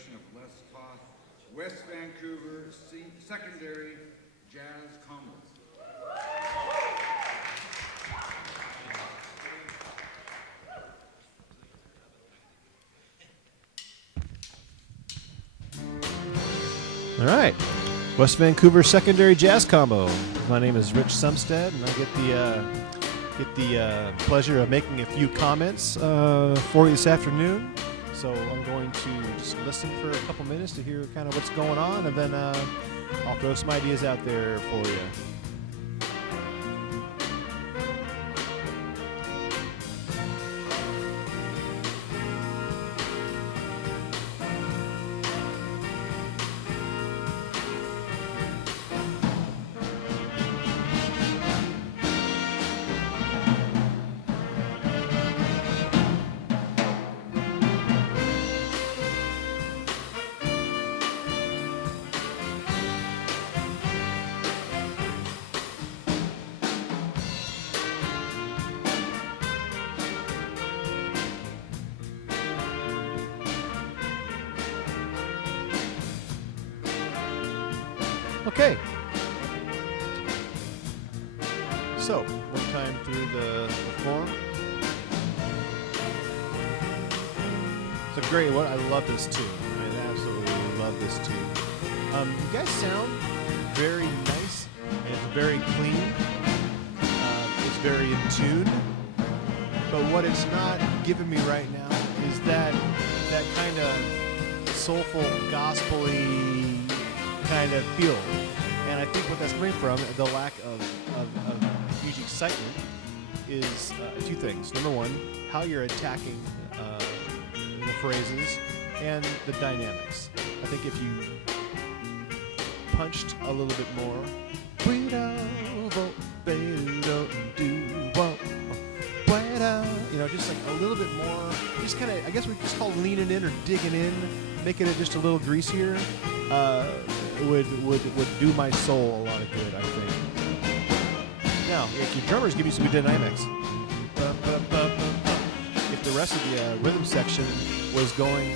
selection of Les Toth, West Vancouver Secondary Jazz Combo. All right, West Vancouver Secondary Jazz Combo. My name is Rich Sumstead, and I get the pleasure of making a few comments for you this afternoon. So I'm going to just listen for a couple minutes to hear kind of what's going on, and then I'll throw some ideas out there for you. Okay. So, one time through the form. It's a great one. I love this tune. I absolutely love this tune. You guys sound very nice, and it's very clean. It's very in tune. But what it's not giving me right now is that kind of soulful, gospel-y kind of feel. And I think what that's coming from, the lack of huge excitement, is two things. Number one, how you're attacking the phrases and the dynamics. I think if you punched a little bit more, just like a little bit more, just kind of, I guess we just call leaning in or digging in, making it just a little greasier, would do my soul a lot of good, I think. Now, if your drummers give you some good dynamics, if the rest of the rhythm section was going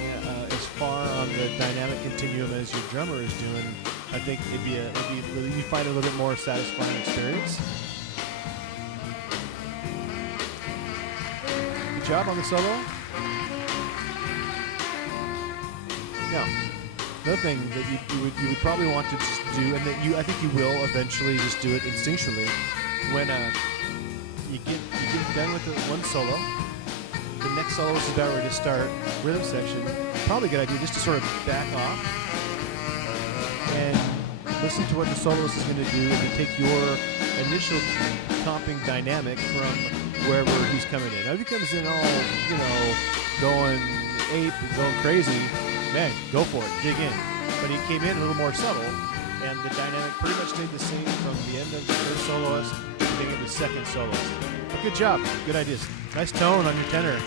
as far on the dynamic continuum as your drummer is doing, I think you'd find it a little bit more satisfying experience. Good job on the solo. Now, another thing that you would probably want to just do, and that I think you will eventually just do it instinctually, when you get done with the one solo, the next solo is about ready to start rhythm section. Probably a good idea just to sort of back off and listen to what the soloist is going to do, and then take your initial comping dynamic from wherever he's coming in. Now, if he comes in all, going ape, going crazy, man, go for it, dig in. But he came in a little more subtle, and the dynamic pretty much stayed the same from the end of the first soloist to the beginning of the second soloist. But good job, good ideas. Nice tone on your tenor.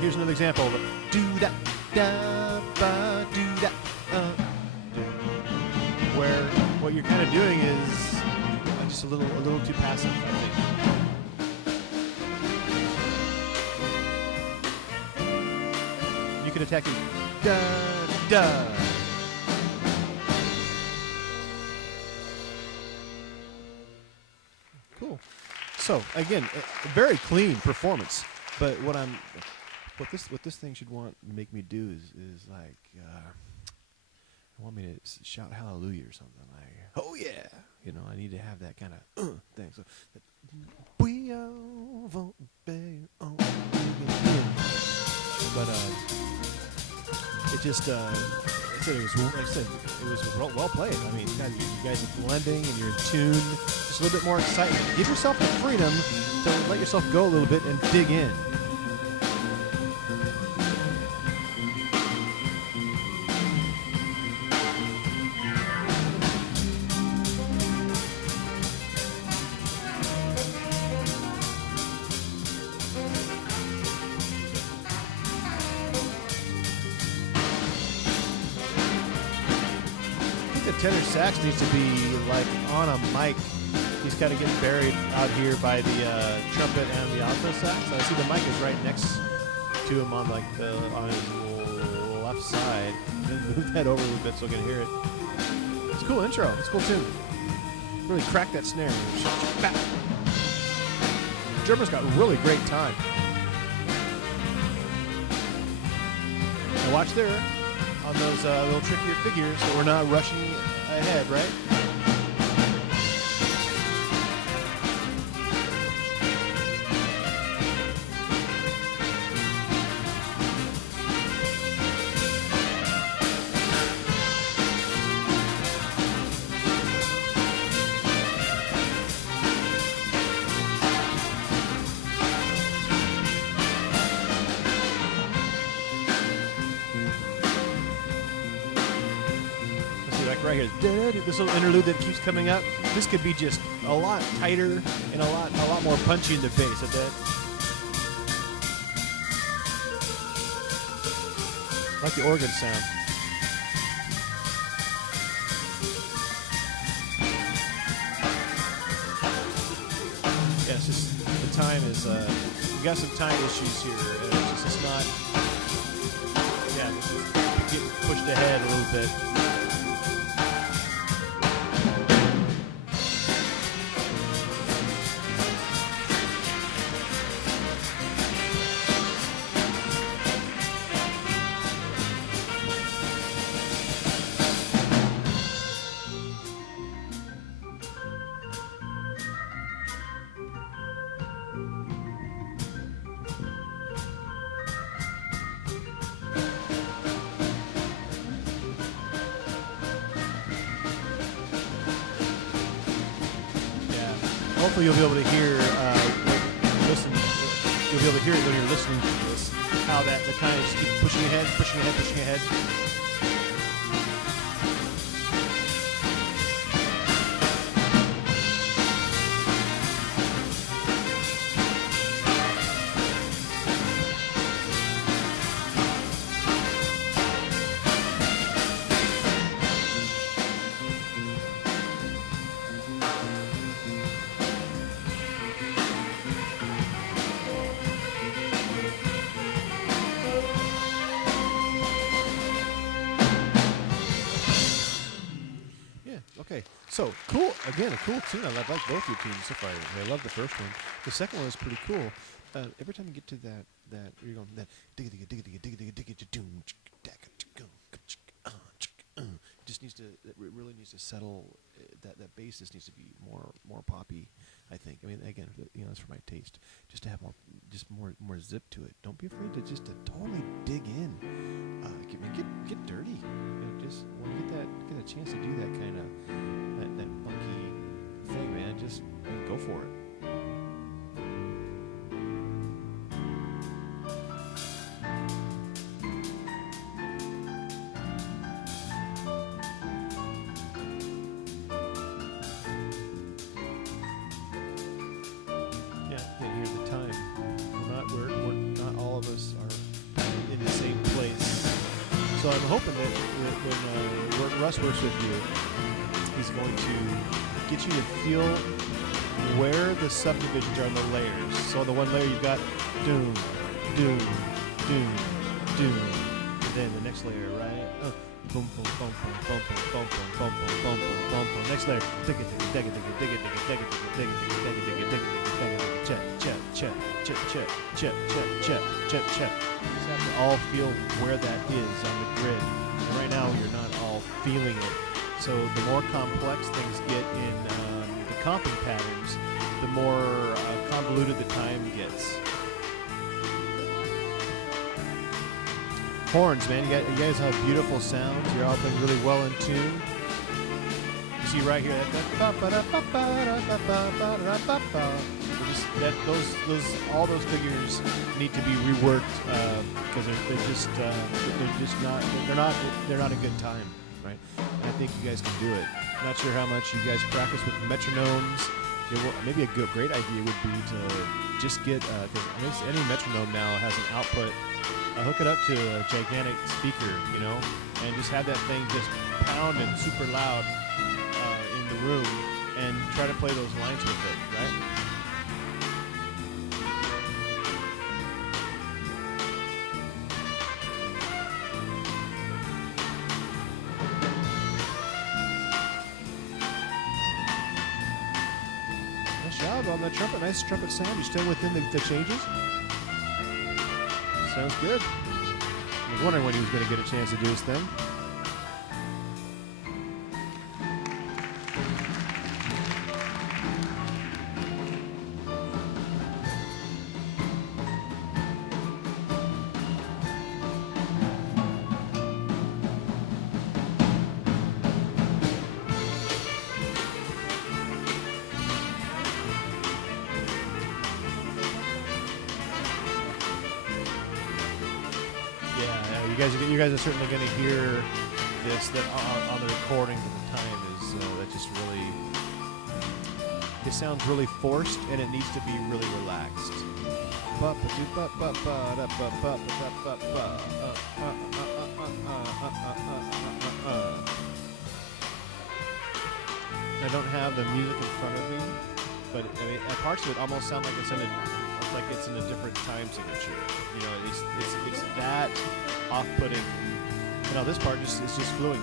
Here's another example of do-da, da-ba, do-da, where what you're kind of doing is just a little too passive, I think. You can attack it, da-da. Cool. So, again, a very clean performance, but what this thing should make me do is like, want me to shout hallelujah or something, like, oh yeah, I need to have that kind of thing. So, we all obey, but it just, it was well played. I mean, you guys are blending and you're in tune. Just a little bit more excitement. Give yourself the freedom to let yourself go a little bit and dig in. tenor sax needs to be like on a mic. He's kind of getting buried out here by the trumpet and the alto sax. I see the mic is right next to him on like on his left side. Move that over a little bit so I can hear it. It's a cool intro. It's a cool tune. Really crack that snare. German's got really great time. Now watch there on those little trickier figures that we're not rushing ahead, right? Right here, this little interlude that keeps coming up. This could be just a lot tighter and a lot more punchy in the bass. I bet. I like the organ sound. Yeah, it's just the time is. We got some time issues here. It's not. Yeah, it's just getting pushed ahead a little bit. Hopefully you'll be able to hear, listen. You'll be able to hear it when you're listening to this. How that the kind of just keep pushing ahead, pushing ahead, pushing ahead. Okay, so cool. Again, a cool tune. I like both your tunes so far. I love the first one. The second one is pretty cool. Every time you get to that you're going that digga digga digga digga digga digga digga doom it just needs to. It really needs to settle. That bass just needs to be more poppy. I think. I mean, again, that's for my taste. Just to have more zip to it. Don't be afraid to just totally dig in. Get dirty. Just when you get a chance to do that kind of that funky thing, man. Just go for it. So I'm hoping that when Russ works with you, he's going to get you to feel where the subdivisions are in the layers. So on the one layer you've got doom, doom, doom, doom. And then the next layer, right? Boom, boom, boom, boom, boom, boom, boom, boom, boom, boom, boom, boom, boom. Next layer, digga, digga, digga, digga, digga, digga, digga, digga, digga, digga, digga, digga, digga, check, check, check, check, check, check, check, check, check, check. You just have to all feel where that is on the grid. And right now, you're not all feeling it. So the more complex things get in the comping patterns, the more convoluted the time gets. Horns, man, you guys have beautiful sounds. You're all playing really well in tune. You see right here, all those figures need to be reworked because they're not a good time, right? And I think you guys can do it. I'm not sure how much you guys practice with metronomes maybe a great idea would be to just get, because any metronome now has an output, hook it up to a gigantic speaker, and just have that thing just pounding super loud in the room and try to play those lines with it, right? Nice job on that trumpet. Nice trumpet sound. You staying within the changes? Sounds good. I was wondering when he was going to get a chance to do his thing. You guys are certainly going to hear this that on the recording at the time is that just really, it sounds really forced and it needs to be really relaxed. I don't have the music in front of me, but I mean, parts of it almost sound like it's in a different time signature. It's that off-putting. This part is just flowing.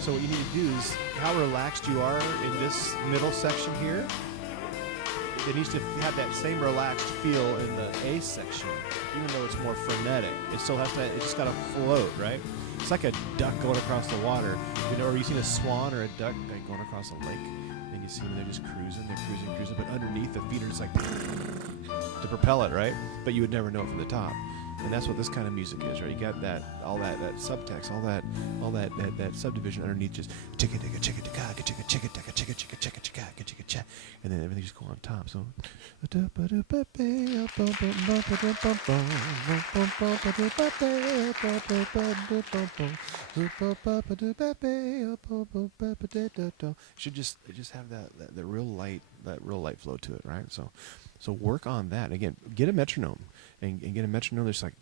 So what you need to do is how relaxed you are in this middle section here. It needs to have that same relaxed feel in the A section, even though it's more frenetic. It still has to. It just got to float, right? It's like a duck going across the water. Or you seen a swan or a duck going across a lake, and you see them, they're just cruising, but underneath the feet are just like to propel it, right? But you would never know it from the top. And that's what this kind of music is, right? You got all that subtext, all that subdivision underneath, just chicka chicka chicka chicka chicka chicka chicka chicka chicka chicka chicka chicka, and then everything just going on top. So should just have that real light flow to it, right? So work on that. Again, get a metronome and get a metronome that's like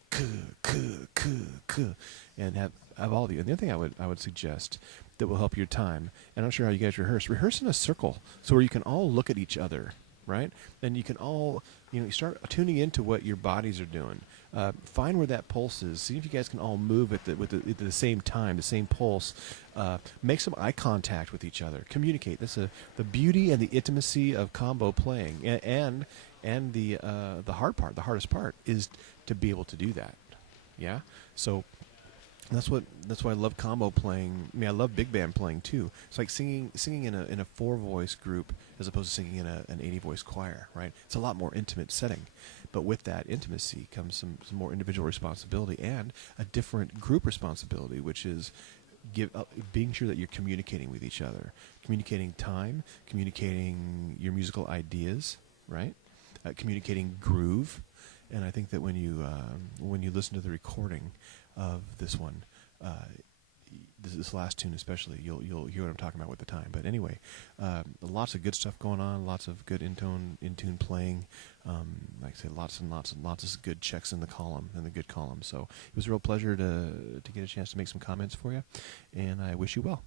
and have all of you. And the other thing I would suggest that will help your time, and I'm not sure how you guys rehearse in a circle, so where you can all look at each other, right? And you can all, you start tuning into what your bodies are doing. Find where that pulse is. See if you guys can all move at the same time, the same pulse. Make some eye contact with each other. Communicate. That's the beauty and the intimacy of combo playing, and the hard part, the hardest part, is to be able to do that. Yeah. So that's why I love combo playing. I mean, I love big band playing too. It's like singing in a 4-voice group as opposed to singing in an 80-voice choir, right? It's a lot more intimate setting. But with that intimacy comes some more individual responsibility and a different group responsibility, which is being sure that you're communicating with each other, communicating time, communicating your musical ideas, right? Communicating groove. And I think that when you listen to the recording of this one, this last tune especially, you'll hear what I'm talking about with the time. But anyway, lots of good stuff going on, lots of good in-tune playing. Like I say, lots and lots of good checks in the good column. So it was a real pleasure to get a chance to make some comments for you, and I wish you well.